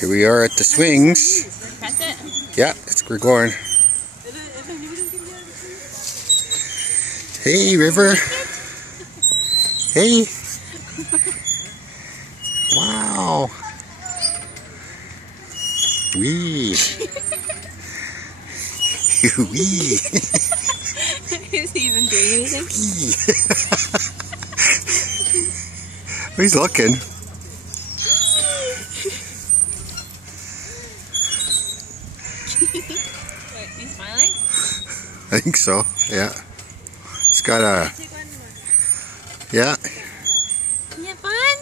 Here we are at the swings. That's it? Yeah, it's Gregorn. Hey, River. Hey. Wow. Wee. Wee. Is he even doing anything? He's looking. Wait, he's smiling? I think so, yeah. He's got a... Yeah. You have fun?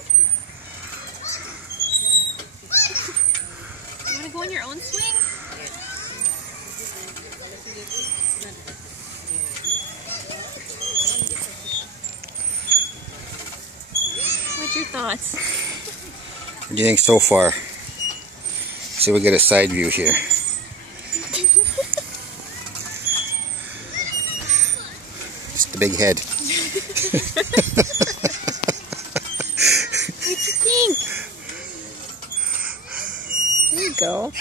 You want to go on your own swing? What's your thoughts? What do you think so far? So we get a side view here. Just the big head. What you think? There you go.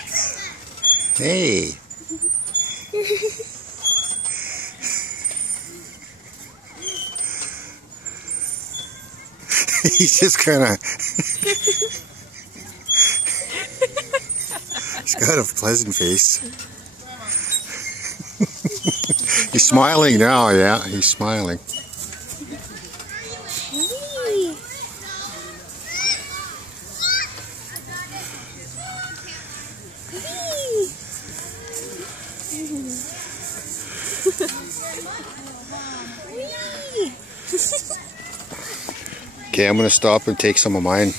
Hey. He's just kind of... He's got a pleasant face. He's smiling now, yeah, he's smiling. Hey. Okay, I'm going to stop and take some of mine.